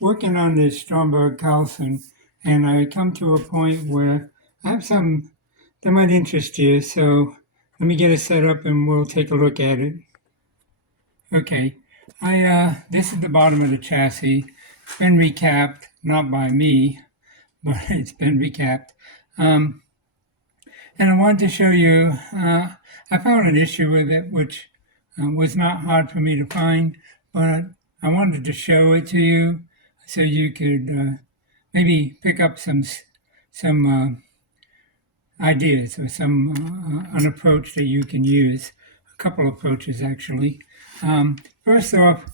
working on this Stromberg Carlson, and I come to a point where I have some that might interest you. So let me get it set up, and we'll take a look at it. Okay, I this is the bottom of the chassis. It's been recapped, not by me, but it's been recapped. Um, and I wanted to show you. I found an issue with it, which was not hard for me to find, but I wanted to show it to you so you could maybe pick up some ideas or some an approach that you can use. A couple approaches actually. First off,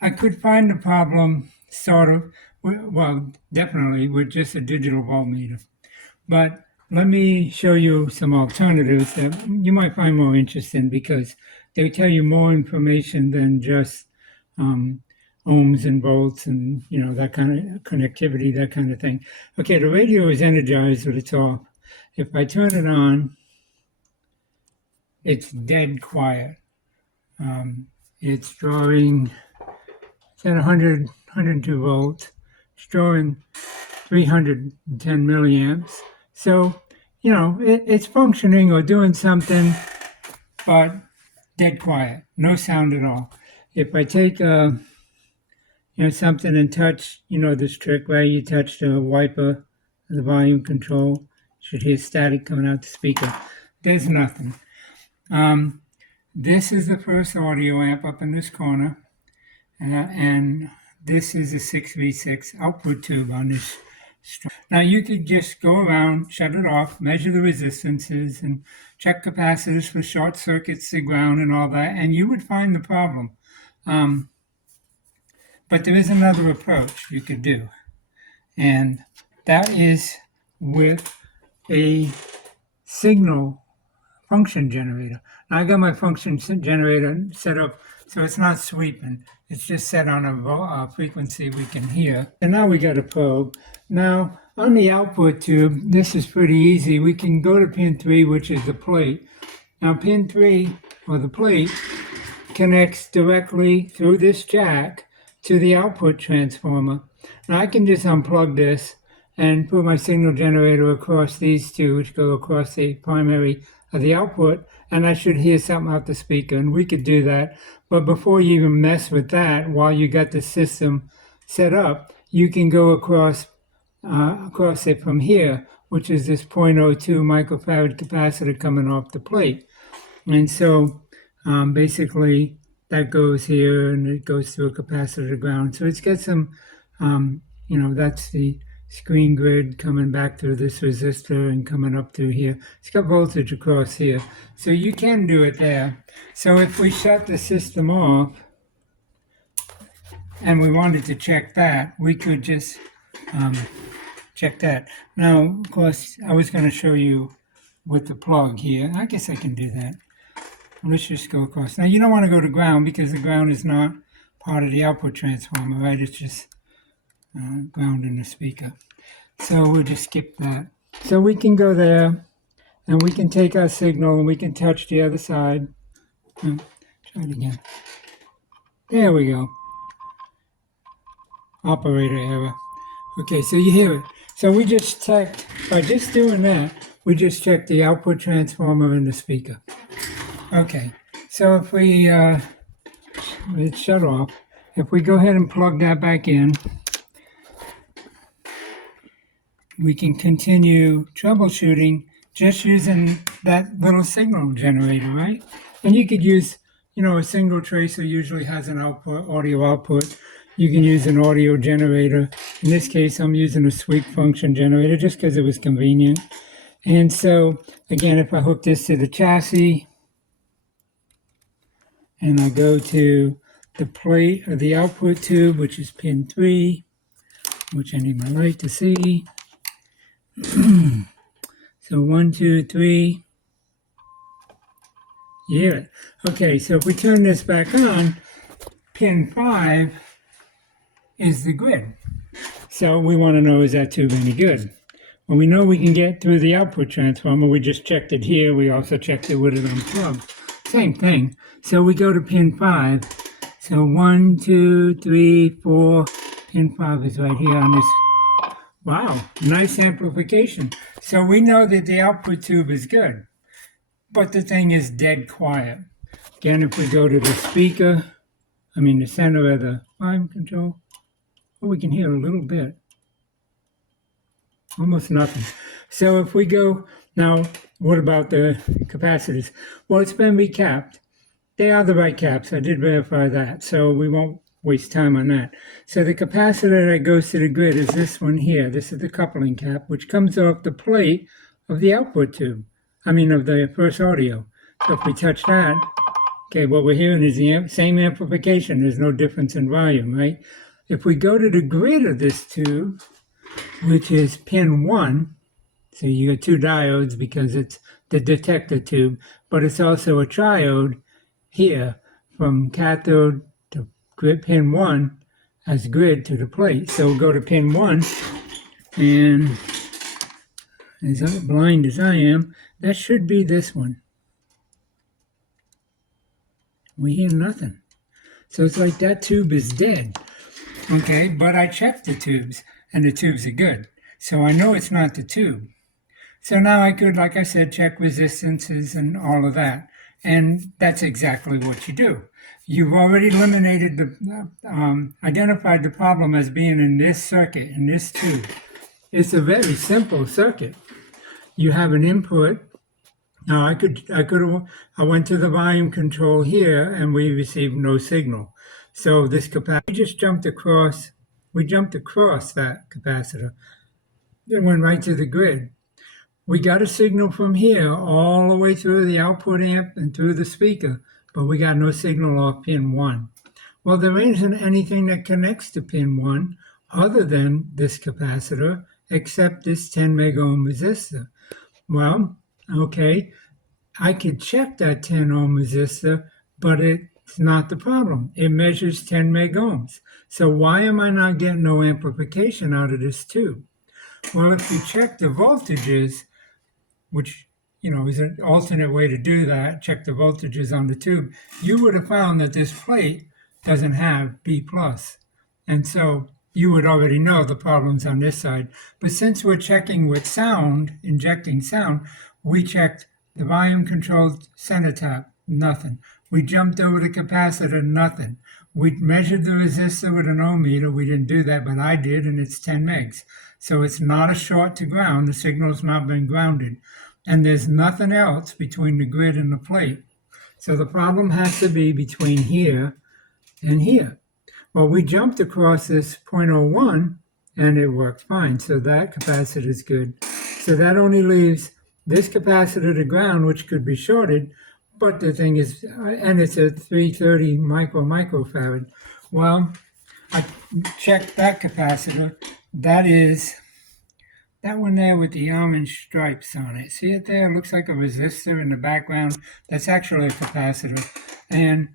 I could find the problem sort of, well, definitely with just a digital voltmeter, but let me show you some alternatives that you might find more interesting because they tell you more information than just ohms and volts and that kind of connectivity, that kind of thing. Okay, the radio is energized, but it's off. If I turn it on, it's dead quiet. It's drawing, it's at 102 volts. It's drawing 310 milliamps. So, it's functioning or doing something, but dead quiet, no sound at all. If I take something and touch, this trick where you touch the wiper, the volume control, you should hear static coming out the speaker. There's nothing. This is the first audio amp up in this corner, and this is a 6V6 output tube on this. Now you could just go around, shut it off, measure the resistances, and check capacitors for short circuits to ground and all that, and you would find the problem. But there is another approach you could do, and that is with a signal function generator. Now I got my function generator set up so it's not sweeping. It's just set on a frequency we can hear. And now we got a probe. Now on the output tube, this is pretty easy. We can go to pin 3, which is the plate. Now pin 3, or the plate, connects directly through this jack to the output transformer. Now I can just unplug this and put my signal generator across these two, which go across the primary of the output, and I should hear something out the speaker, and we could do that. But before you even mess with that, while you got the system set up, you can go across it from here, which is this 0.02 microfarad capacitor coming off the plate. And so basically that goes here and it goes through a capacitor to ground. So it's got some, that's the screen grid coming back through this resistor and coming up through here. It's got voltage across here. So you can do it there. So if we shut the system off and we wanted to check that, we could just check that. Now, of course, I was going to show you with the plug here. I guess I can do that. Let's just go across. Now, you don't want to go to ground because the ground is not part of the output transformer, right? It's just ground in the speaker. So we'll just skip that. So we can go there and we can take our signal and we can touch the other side. Try it again. There we go. Operator error. Okay, so you hear it. So we just checked, by just doing that, we just checked the output transformer in the speaker. Okay, so if we, it's shut off. If we go ahead and plug that back in, we can continue troubleshooting just using that little signal generator, right? And you could use, a single tracer usually has an output, audio output. You can use an audio generator. In this case, I'm using a sweep function generator just because it was convenient. And so, again, if I hook this to the chassis, and I go to the plate of the output tube, which is pin 3, which I need my light to see. So 1, 2, 3. Yeah. Okay, so if we turn this back on, pin 5 is the grid. So we want to know, is that tube any good? Well, we know we can get through the output transformer. We just checked it here. We also checked it with it unplugged. Same thing. So we go to pin 5. So 1, 2, 3, 4, Pin 5 is right here on this. Wow, nice amplification. So we know that the output tube is good, but the thing is dead quiet. Again, if we go to the speaker, the center of the volume control, well, we can hear a little bit. Almost nothing. So if we go, now, what about the capacitors? Well, it's been recapped. They are the right caps. I did verify that, so we won't waste time on that. So the capacitor that goes to the grid is this one here. This is the coupling cap, which comes off the plate of the output tube. Of the first audio. So if we touch that, okay, what we're hearing is the same amplification. There's no difference in volume, right? If we go to the grid of this tube, which is pin 1, so you got 2 diodes because it's the detector tube, but it's also a triode here from cathode to grid pin 1 as grid to the plate. So we'll go to pin 1, and as blind as I am, that should be this one. We hear nothing. So it's like that tube is dead. Okay, but I checked the tubes, and the tubes are good. So I know it's not the tube. So now I could, like I said, check resistances and all of that. And that's exactly what you do. You've already eliminated identified the problem as being in this circuit, in this tube. It's a very simple circuit. You have an input. Now I went to the volume control here and we received no signal. So this capacitor, we jumped across that capacitor. It went right to the grid. We got a signal from here all the way through the output amp and through the speaker, but we got no signal off pin 1. Well, there isn't anything that connects to pin 1 other than this capacitor, except this 10 megohm resistor. Well, okay, I could check that 10 ohm resistor, but it's not the problem. It measures 10 megohms. So why am I not getting no amplification out of this tube? Well, if you check the voltages, which is an alternate way to do that, check the voltages on the tube, you would have found that this plate doesn't have B+. And so you would already know the problems on this side. But since we're checking with sound, injecting sound, we checked the volume controlled center tap, nothing. We jumped over the capacitor, nothing. We measured the resistor with an ohm meter. We didn't do that, but I did, and it's 10 megs. So it's not a short to ground. The signal's not been grounded. And there's nothing else between the grid and the plate. So the problem has to be between here and here. Well, we jumped across this 0.01 and it worked fine. So that capacitor is good. So that only leaves this capacitor to ground, which could be shorted. But the thing is, and it's a 330 microfarad. Well, I checked that capacitor. That is that one there with the orange stripes on it. See it there? It looks like a resistor in the background. That's actually a capacitor. And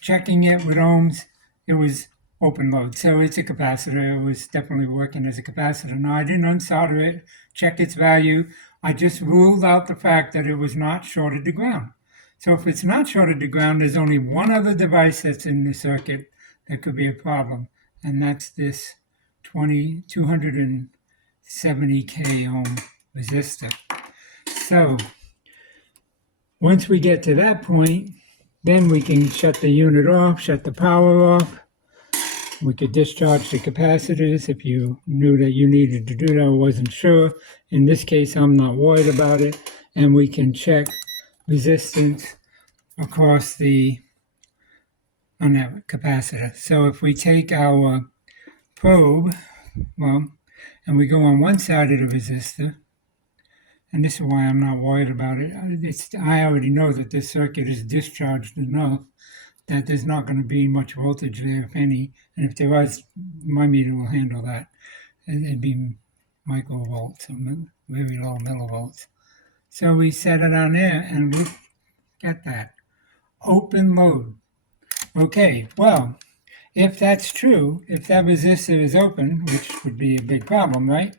checking it with ohms, it was open load. So it's a capacitor. It was definitely working as a capacitor. Now, I didn't unsolder it, check its value. I just ruled out the fact that it was not shorted to ground. So if it's not shorted to ground, there's only one other device that's in the circuit that could be a problem. And that's this 270 k ohm resistor. So once we get to that point, then we can shut the unit off, shut the power off. We could discharge the capacitors if you knew that you needed to do that. I wasn't sure. In this case, I'm not worried about it. And we can check resistance across on that capacitor. So if we take our probe, and we go on one side of the resistor, and this is why I'm not worried about it. I already know that this circuit is discharged enough that there's not going to be much voltage there, if any. And if there was, my meter will handle that. It'd be microvolts, or very low millivolts. So we set it on there, and look at that. Open load. Okay, well, if that's true, if that resistor is open, which would be a big problem, right?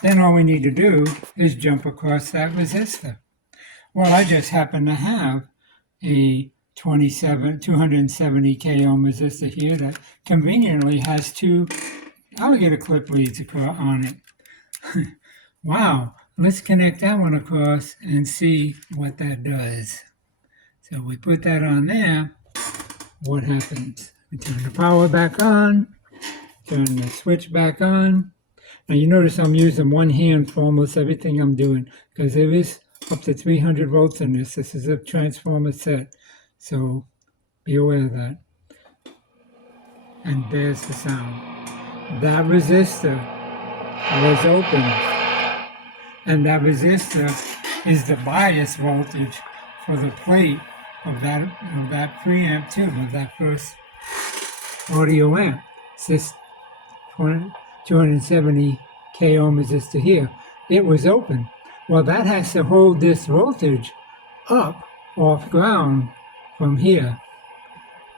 Then all we need to do is jump across that resistor. Well, I just happen to have a 270 k ohm resistor here that conveniently has two I'll get a clip leads across on it. Wow, let's connect that one across and see what that does. So we put that on there. What happens? We turn the power back on, turn the switch back on. Now you notice I'm using one hand for almost everything I'm doing because there is up to 300 volts in this. This is a transformer set, so be aware of that. And there's the sound. That resistor was open, and that resistor is the bias voltage for the plate of that preamp tube, of that first audio amp. It's this 270 k ohm resistor here. It was open. Well, that has to hold this voltage up off ground from here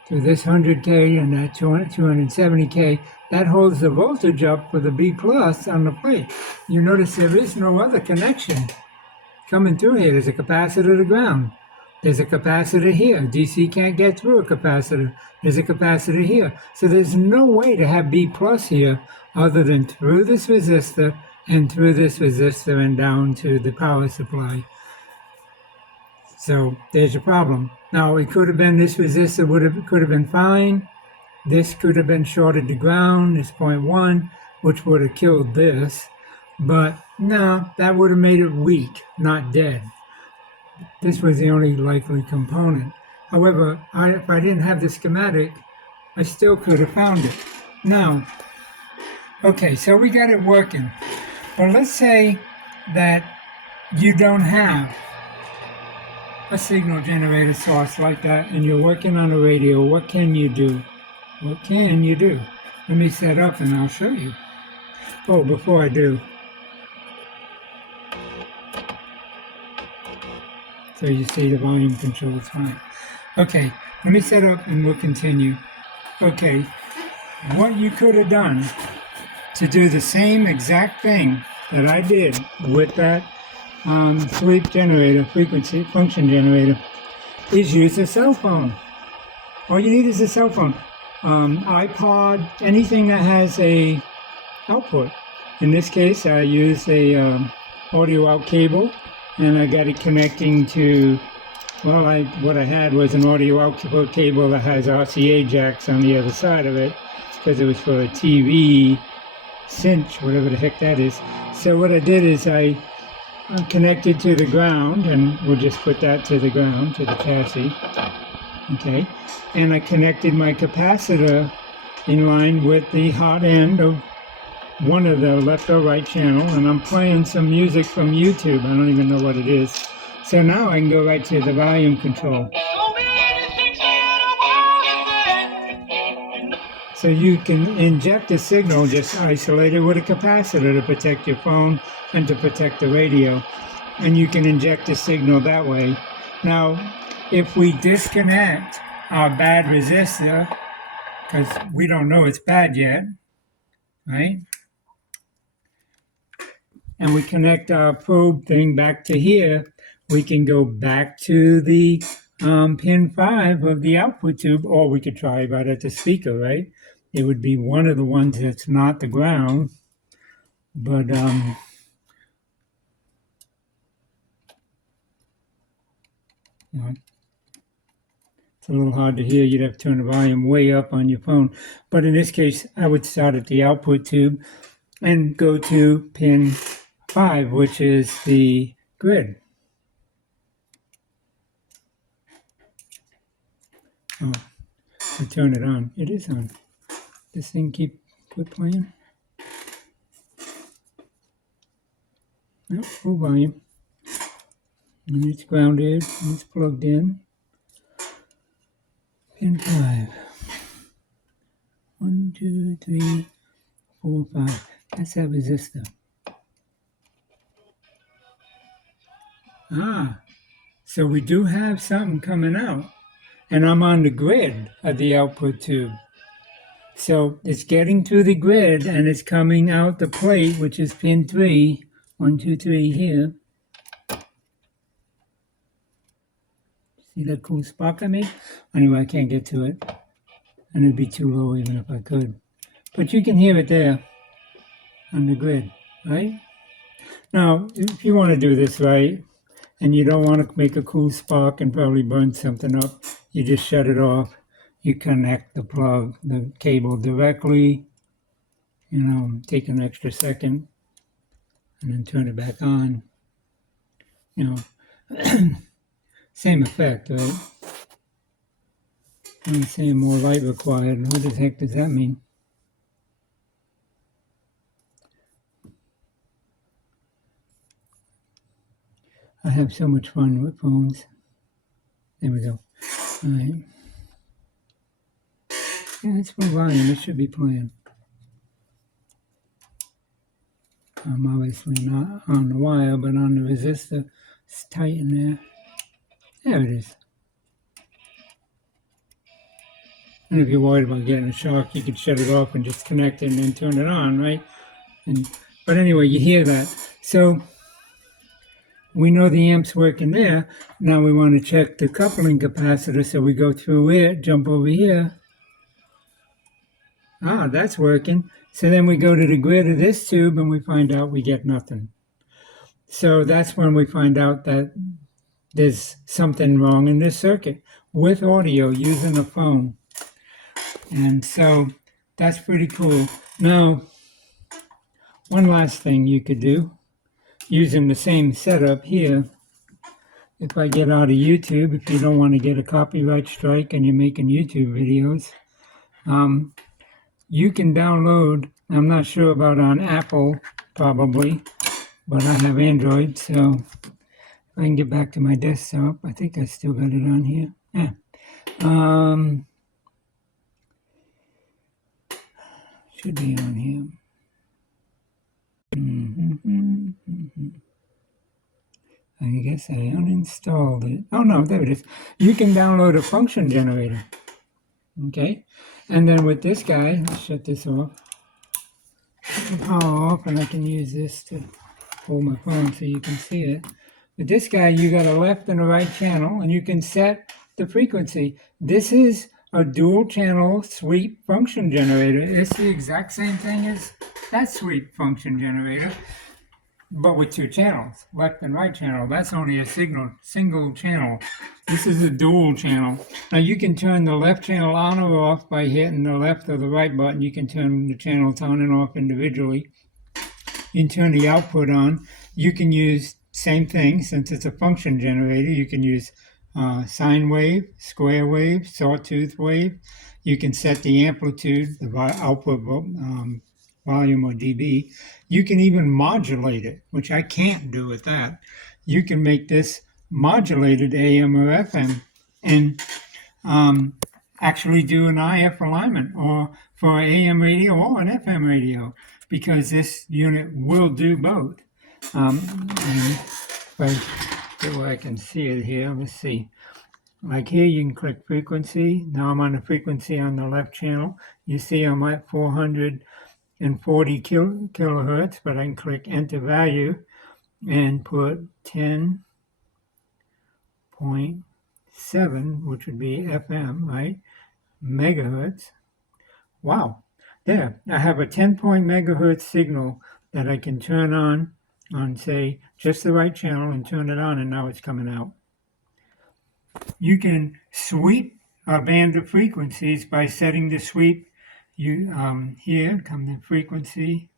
to this 100k and that 270k. That holds the voltage up for the B plus on the plate. You notice there is no other connection coming through here. There's a capacitor to ground. There's a capacitor here. DC can't get through a capacitor. There's a capacitor here. So there's no way to have B plus here other than through this resistor and through this resistor and down to the power supply. So there's your problem. Now it could have been this resistor could have been fine. This could have been shorted to ground, this 0.1, which would have killed this. But no, that would have made it weak, not dead. This was the only likely component. However, if I didn't have the schematic, I still could have found it. Now, okay, so we got it working. But let's say that you don't have a signal generator source like that and you're working on a radio. What can you do? What can you do? Let me set up and I'll show you. Oh, before I do, so you see the volume control is fine. Okay, let me set up and we'll continue. Okay, what you could have done to do the same exact thing that I did with that sleep generator, frequency function generator, is use a cell phone. All you need is a cell phone. iPod, anything that has a output. In this case, I use a audio out cable, and I got it connecting to, well, what I had was an audio output cable that has RCA jacks on the other side of it, because it was for a TV cinch, whatever the heck that is. So what I did is I connected to the ground, and we'll just put that to the ground, to the chassis. Okay, and I connected my capacitor in line with the hot end of one of the left or right channel, and I'm playing some music from YouTube. I don't even know what it is. So now I can go right to the volume control. So you can inject a signal just isolated with a capacitor to protect your phone and to protect the radio. And you can inject a signal that way. Now, if we disconnect our bad resistor, because we don't know it's bad yet, right? And we connect our probe thing back to here, we can go back to the pin 5 of the output tube, or we could try right at the speaker, right? It would be one of the ones that's not the ground, but it's a little hard to hear. You'd have to turn the volume way up on your phone. But in this case, I would start at the output tube and go to pin 5, which is the grid. Oh, I turn it on. It is on. This thing quit playing. Nope, full volume. And it's grounded. And it's plugged in. Pin 5. 1, 2, 3, 4, 5. That's that resistor. So we do have something coming out. And I'm on the grid of the output tube. So it's getting through the grid and it's coming out the plate, which is pin 3. 1, 2, 3 here. See that cool spark I made? Anyway, I can't get to it. And it'd be too low even if I could. But you can hear it there. on the grid, right? Now, if you want to do this right, and you don't want to make a cool spark and probably burn something up, you just shut it off. You connect the cable directly, take an extra second, and then turn it back on. Same effect, right? I'm saying more light required. What the heck does that mean? I have so much fun with phones. There we go. All right. Yeah, it's for volume. It should be playing. I'm obviously not on the wire, but on the resistor, it's tight in there. There it is. And if you're worried about getting a shock, you can shut it off and just connect it and then turn it on, right? But anyway, you hear that. So we know the amp's working there. Now we want to check the coupling capacitor. So we go through it, jump over here. Ah, that's working. So then we go to the grid of this tube and we find out we get nothing. So that's when we find out that there's something wrong in this circuit with audio using a phone. And so that's pretty cool. Now, one last thing you could do, using the same setup here, if I get out of YouTube, if you don't want to get a copyright strike and you're making YouTube videos, you can download, I'm not sure about on Apple, probably, but I have Android, so if I can get back to my desktop, I think I still got it on here. Yeah. Should be on here. I guess I uninstalled it. Oh no, there it is. You can download a function generator. Okay, and then with this guy, let's shut this off. Power off, and I can use this to hold my phone so you can see it. With this guy, you got a left and a right channel, and you can set the frequency. This is a dual channel sweep function generator. It's the exact same thing as that sweep function generator, but with two channels, left and right channel. That's only a single channel. This is a dual channel. Now you can turn the left channel on or off by hitting the left or the right button. You can turn the channels on and off individually. You can turn the output on. You can use same thing, since it's a function generator. You can use sine wave, square wave, sawtooth wave. You can set the amplitude, the output volume or dB. You can even modulate it, which I can't do with that. You can make this modulated AM or FM and actually do an IF alignment or for AM radio or an FM radio, because this unit will do both. And if I get where I can see it here, let's see. Like here, you can click frequency. Now I'm on the frequency on the left channel. You see I'm at 440 kilohertz, but I can click enter value and put 10.7, which would be FM, right? Megahertz. Wow. There, I have a 10 megahertz signal that I can turn on say, just the right channel and turn it on, and now it's coming out. You can sweep a band of frequencies by setting the sweep. Here come the frequency,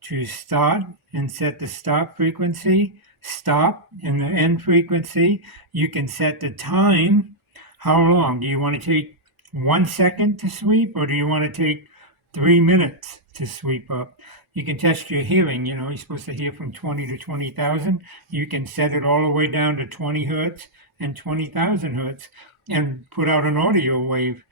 choose start and set the start frequency, stop and the end frequency. You can set the time. How long? Do you want to take 1 second to sweep, or do you want to take 3 minutes to sweep up? You can test your hearing. You're supposed to hear from 20 to 20,000. You can set it all the way down to 20 hertz and 20,000 hertz and put out an audio wave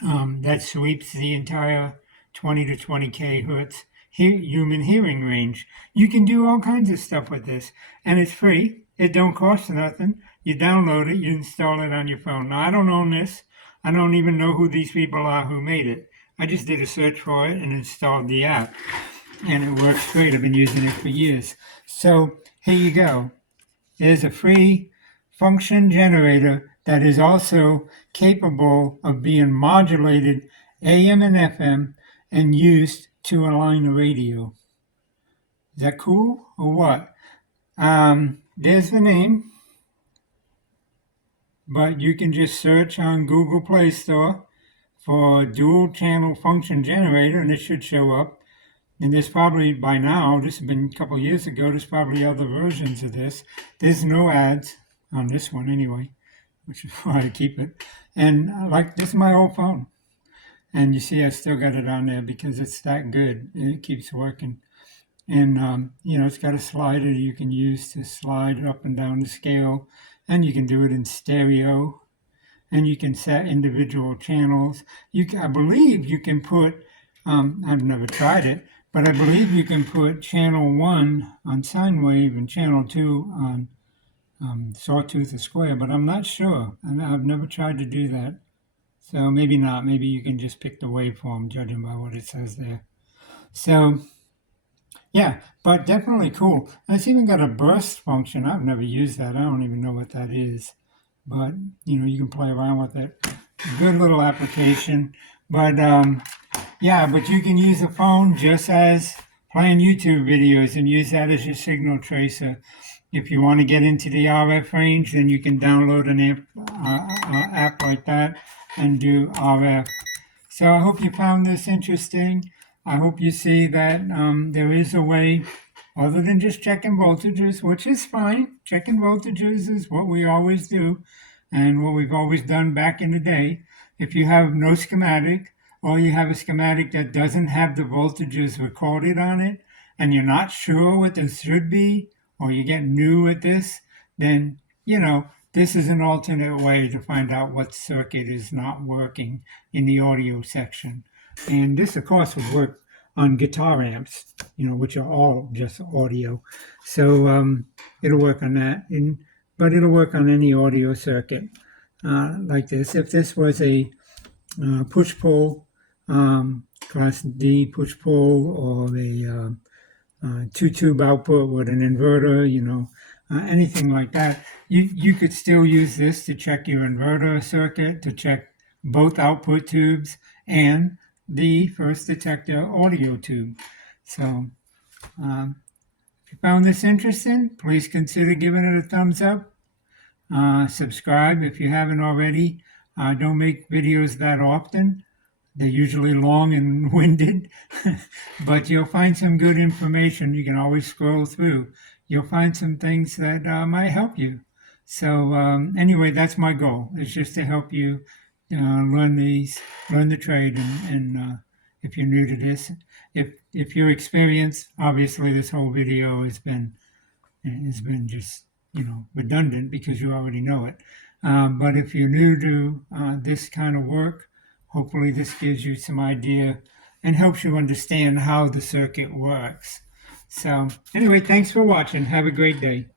that sweeps the entire 20 to 20K hertz human hearing range. You can do all kinds of stuff with this, and it's free. It don't cost nothing. You download it, you install it on your phone. Now, I don't own this. I don't even know who these people are who made it. I just did a search for it and installed the app, and it works great. I've been using it for years. So here you go. There's a free function generator that is also capable of being modulated AM and FM and used to align the radio. Is that cool or what? There's the name, but you can just search on Google Play Store for dual channel function generator and it should show up. And there's probably by now, this has been a couple of years ago, there's probably other versions of this. There's no ads on this one anyway, which is why I keep it. And like this is my old phone. And you see I still got it on there because it's that good. It keeps working. And, it's got a slider you can use to slide up and down the scale. And you can do it in stereo. And you can set individual channels. I believe you can put, I've never tried it, but I believe you can put channel 1 on sine wave and channel 2 on sawtooth or square, but I'm not sure. And I've never tried to do that. So maybe not. Maybe you can just pick the waveform, judging by what it says there. So, yeah, but definitely cool. And it's even got a burst function. I've never used that. I don't even know what that is. But, you can play around with it. Good little application. But, but you can use the phone just as playing YouTube videos and use that as your signal tracer. If you want to get into the RF range, then you can download an app like that and do RF. So I hope you found this interesting. I hope you see that there is a way other than just checking voltages, which is fine. Checking voltages is what we always do and what we've always done back in the day. If you have no schematic or you have a schematic that doesn't have the voltages recorded on it and you're not sure what this should be, or you get new at this, then, this is an alternate way to find out what circuit is not working in the audio section. And this, of course, would work on guitar amps, which are all just audio. So it'll work on that, but it'll work on any audio circuit like this. If this was a push-pull, class D push-pull, or a two-tube output with an inverter, anything like that, you could still use this to check your inverter circuit, to check both output tubes and the first detector audio tube. So if you found this interesting, please consider giving it a thumbs up. Subscribe if you haven't already. I don't make videos that often. They're usually long and winded, but you'll find some good information. You can always scroll through. You'll find some things that might help you. So anyway, that's my goal. It's just to help you learn the trade. And if you're new to this, if you're experienced, obviously this whole video has been just redundant because you already know it. But if you're new to this kind of work, hopefully this gives you some idea and helps you understand how the circuit works. So anyway, thanks for watching. Have a great day.